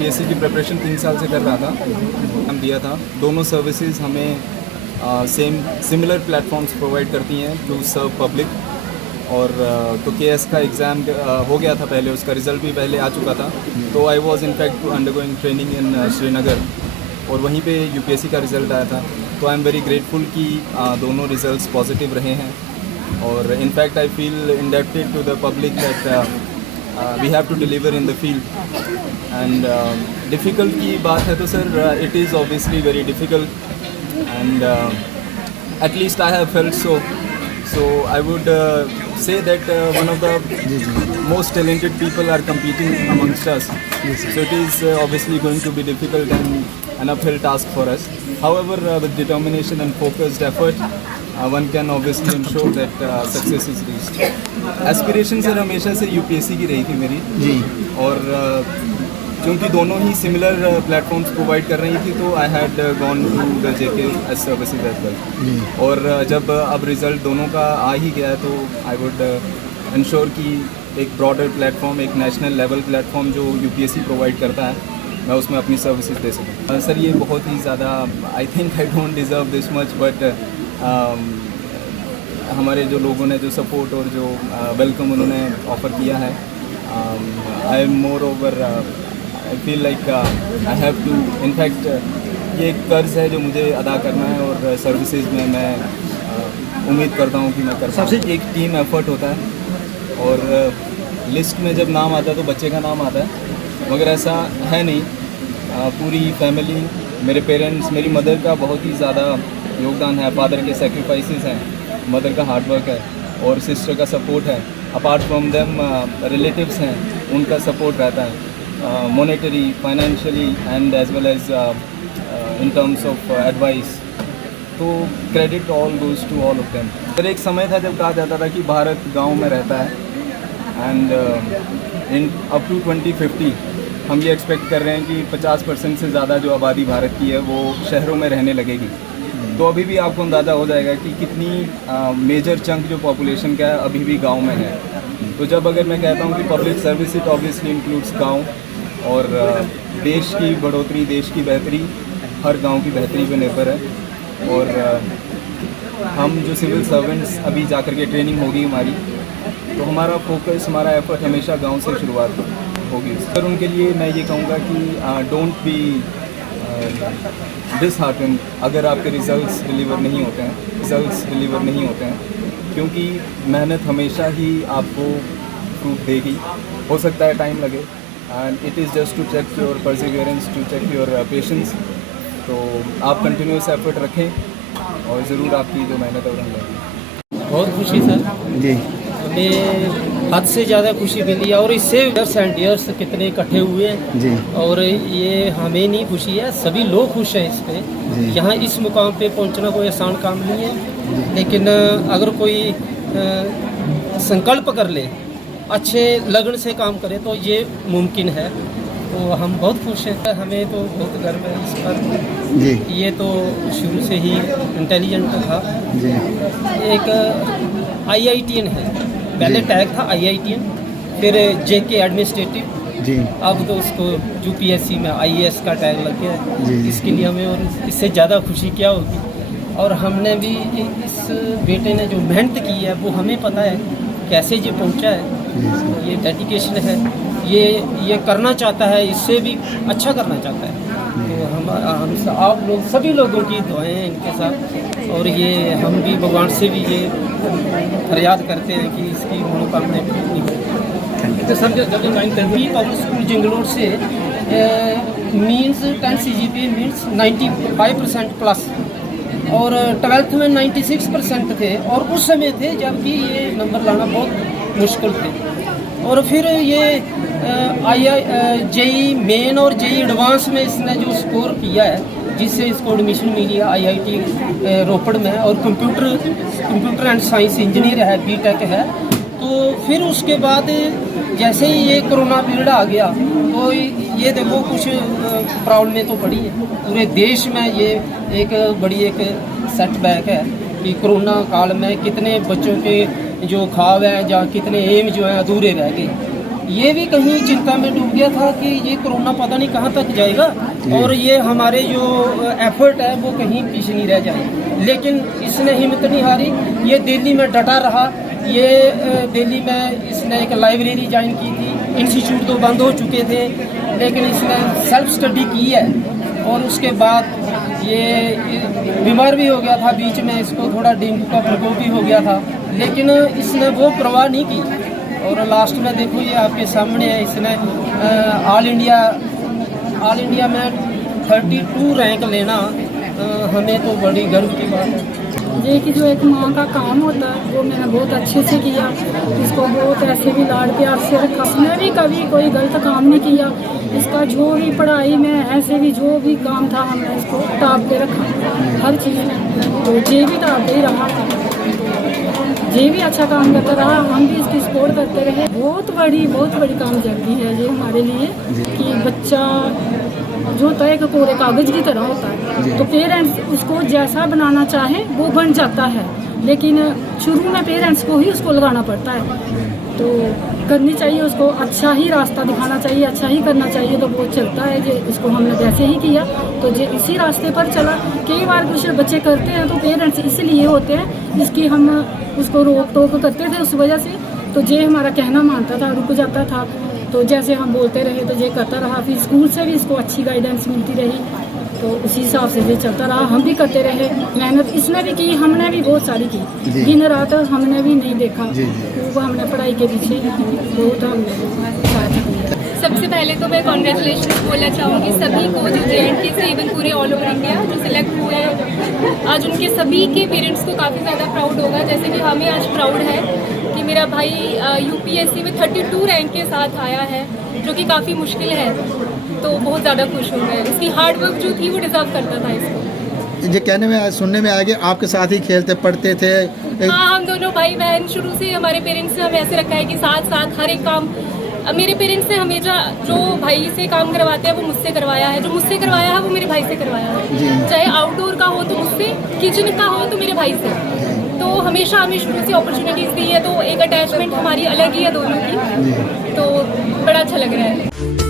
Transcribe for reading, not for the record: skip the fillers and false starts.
UPSC की preparation 3 साल से कर रहा था, हम दिया था। दोनों सर्विसेज हमें सिमिलर प्लेटफॉर्म्स प्रोवाइड करती हैं टू सर्व पब्लिक। और तो केएस का एग्ज़ाम हो गया था पहले, उसका रिज़ल्ट भी पहले आ चुका था। तो I was in fact undergoing training in Srinagar, और वहीं पे यूपीएससी का रिज़ल्ट आया था। तो आई एम वेरी ग्रेटफुल कि दोनों रिज़ल्ट्स पॉजिटिव रहे हैं। और in fact I feel indebted to the public that we have to deliver in the field. And difficult की बात है तो sir it is obviously very difficult, and at least I have felt so I would say that one of the most talented people are competing amongst us. So it is obviously going to be difficult and an uphill task for us. However, with determination and focused effort, one can obviously ensure that success is reached. Aspiration sir हमेशा से UPSC की रही थी मेरी जी, और क्योंकि दोनों ही similar platforms provide कर रही थी, तो I had gone to the JK as services as well. और जब अब रिज़ल्ट दोनों का आ ही गया है, तो आई वुड इंश्योर कि एक ब्रॉडर प्लेटफॉर्म, एक नेशनल लेवल प्लेटफॉर्म जो यूपीएससी प्रोवाइड करता है, मैं उसमें अपनी सर्विसेज दे सकूँ। सर ये बहुत ही ज़्यादा, I think I don't deserve this much, but हमारे जो लोगों ने जो सपोर्ट और जो वेलकम उन्होंने ऑफ़र किया है, I am moreover I feel like I have to, in fact ये एक कर्ज़ है जो मुझे अदा करना है, और सर्विसेज में मैं उम्मीद करता हूँ कि मैं कर सकूँ। सबसे एक टीम एफर्ट होता है, और लिस्ट में जब नाम आता है तो बच्चे का नाम आता है, मगर ऐसा है नहीं। पूरी फैमिली, मेरे पेरेंट्स, मेरी मदर का बहुत ही ज़्यादा योगदान है, फादर के सेक्रीफाइसेस हैं, मदर का हार्डवर्क है, और सिस्टर का सपोर्ट है। अपार्ट फ्रॉम देम रिलेटिव्स हैं, उनका सपोर्ट रहता है, monetary, financially and as well as in terms of advice. तो credit all goes to all of them. फिर एक समय था जब कहा जाता था कि भारत गांव में रहता है, and इन अप टू 2050 हम ये एक्सपेक्ट कर रहे हैं कि 50% से ज़्यादा जो आबादी भारत की है वो शहरों में रहने लगेगी। तो अभी भी आपको अंदाज़ा हो जाएगा कि कितनी मेजर चंक जो पॉपुलेशन का है अभी भी गांव में है। तो जब अगर मैं कहता हूँ कि public service it obviously includes गांव, और देश की बढ़ोतरी, देश की बेहतरी हर गांव की बेहतरी पर निर्भर है। और हम जो सिविल सर्वेंट्स अभी जाकर के ट्रेनिंग होगी हमारी, तो हमारा फोकस, हमारा एफर्ट हमेशा गांव से शुरुआत होगी। सर उनके लिए मैं ये कहूँगा कि डोंट बी डिसहार्टन अगर आपके रिजल्ट्स डिलीवर नहीं होते हैं, क्योंकि मेहनत हमेशा ही आपको फ्रूट देगी। हो सकता है टाइम लगे, and it is just to check your perseverance, to check your patience. तो आप कंटिन्यूस एफर्ट रखें और ज़रूर आपकी जो मेहनत है वो रंग लाएगी। बहुत खुशी सर जी, हमें हद से ज़्यादा खुशी मिली, और इससे ईयर्स एंड ईयर्स कितने इकट्ठे हुए हैं जी, और ये हमें नहीं खुशी है, सभी लोग खुश हैं इस पे। यहाँ इस मुकाम पे पहुँचना कोई आसान काम नहीं है, लेकिन अगर कोई संकल्प कर ले, अच्छे लगन से काम करे तो ये मुमकिन है। तो हम बहुत खुश हैं, हमें तो बहुत गर्व है इस पर जी, ये तो शुरू से ही इंटेलिजेंट था जी, एक IITN है, पहले टैग था IITN, फिर JK एडमिनिस्ट्रेटिव, जी, अब तो उसको UPSC में IAS का टैग लग गया है। जी। इसके लिए हमें और इससे ज़्यादा खुशी क्या होगी। और हमने भी इस बेटे ने जो मेहनत की है वो हमें पता है कैसे ये पहुंचा है। ये डेडिकेशन है, ये करना चाहता है, इससे भी अच्छा करना चाहता है। तो हम आप लोग सभी लोगों की दुआएं हैं इनके साथ, और ये हम भी भगवान से भी ये फरियाद करते हैं कि इसकी मनोकामनाएं पूरी हो। तो सर जब पब्लिक स्कूल जिंगलोर से मीन्स 10 CGPA मीन्स 95% प्लस, और 12th में 96% थे, और उस समय थे जबकि ये नंबर लाना बहुत मुश्किल थे। और फिर ये JEE मेन और JEE एडवांस में इसने जो स्कोर किया है, जिससे इसको एडमिशन मिली है IIT रोपड़ में, और कंप्यूटर एंड साइंस इंजीनियर है, BTech है। तो फिर उसके बाद जैसे ही ये कोरोना पीरियड आ गया तो ये देखो कुछ प्रॉब्लमें तो पड़ी है पूरे देश में। ये एक बड़ी एक सेटबैक है कि कोरोना काल में कितने बच्चों के जो ख्वाब है या कितने एम जो है अधूरे रह गए। ये भी कहीं चिंता में डूब गया था कि ये कोरोना पता नहीं कहाँ तक जाएगा, और ये हमारे जो एफर्ट है वो कहीं पीछे नहीं रह जाए। लेकिन इसने हिम्मत नहीं हारी, ये दिल्ली में डटा रहा। ये दिल्ली में इसने एक लाइब्रेरी ज्वाइन की थी, इंस्टीट्यूट तो बंद हो चुके थे, लेकिन इसने सेल्फ स्टडी की है। और उसके बाद ये बीमार भी हो गया था बीच में, इसको थोड़ा डेंगू का प्रकोप भी हो गया था, लेकिन इसने वो परवाह नहीं की। और लास्ट में देखो ये आपके सामने है, इसने ऑल इंडिया में 32 रैंक लेना हमें तो बड़ी गर्व की बात है। ये कि जो एक माँ का काम होता है वो मैंने बहुत अच्छे से किया, इसको बहुत ऐसे भी लाड प्यार से रखा। इसने भी कभी कोई गलत काम नहीं किया, इसका जो भी पढ़ाई में ऐसे भी जो भी काम था हमने इसको टाप के रखा हर चीज़ में। तो ये भी टाप के ही रहा, ये भी अच्छा काम करता रहा, हम भी इसकी सपोर्ट करते रहे। बहुत बड़ी कामयाबी है ये हमारे लिए कि बच्चा जो तो एक कोरे कागज़ की तरह होता है, तो पेरेंट्स उसको जैसा बनाना चाहे वो बन जाता है, लेकिन शुरू में पेरेंट्स को ही उसको लगाना पड़ता है। तो करनी चाहिए उसको, अच्छा ही रास्ता दिखाना चाहिए, अच्छा ही करना चाहिए, तो वो चलता है। जो इसको हमने वैसे ही किया तो जो इसी रास्ते पर चला। कई बार कुछ बच्चे करते हैं तो पेरेंट्स इसलिए होते हैं जिसकी हम उसको रोक टोक करते थे उस वजह से, तो ये हमारा कहना मानता था, रुक जाता था। तो जैसे हम बोलते रहे तो ये करता रहा। फिर स्कूल से भी इसको अच्छी गाइडेंस मिलती रही, तो उसी हिसाब से ये चलता रहा। हम भी करते रहे, मेहनत इसने भी की, हमने भी बहुत सारी की, दिन रात हमने भी नहीं देखा। तो हमने पढ़ाई के पीछे बहुत हम सबसे पहले तो मैं कॉन्ग्रेचुलेशन बोलना चाहूँगी सभी को जो JNK से इवन पूरे ऑल ओवर इंडिया जो सिलेक्ट हुए हैं। आज उनके सभी के पेरेंट्स को काफ़ी ज़्यादा प्राउड होगा, जैसे कि हमें आज प्राउड है कि मेरा भाई UPSC में 32 रैंक के साथ आया है, जो कि काफ़ी मुश्किल है। तो बहुत ज़्यादा खुश हूँ मैं, इसकी हार्ड वर्क जो थी वो डिज़र्व करता था इसको। ये कहने में सुनने में आ गया आपके साथ ही खेलते पढ़ते थे। हाँ, हम दोनों भाई बहन शुरू से हमारे पेरेंट्स ने हमें ऐसे रखा है कि साथ साथ हर एक काम अब मेरे पेरेंट्स ने हमेशा जो भाई से काम करवाते हैं वो मुझसे करवाया है, जो मुझसे करवाया है वो मेरे भाई से करवाया है। चाहे आउटडोर का हो तो मुझसे, किचन का हो तो मेरे भाई से। तो हमेशा हमें शुरू से अपॉर्चुनिटीज़ दी है, तो एक अटैचमेंट हमारी अलग ही है दोनों की, तो बड़ा अच्छा लग रहा है।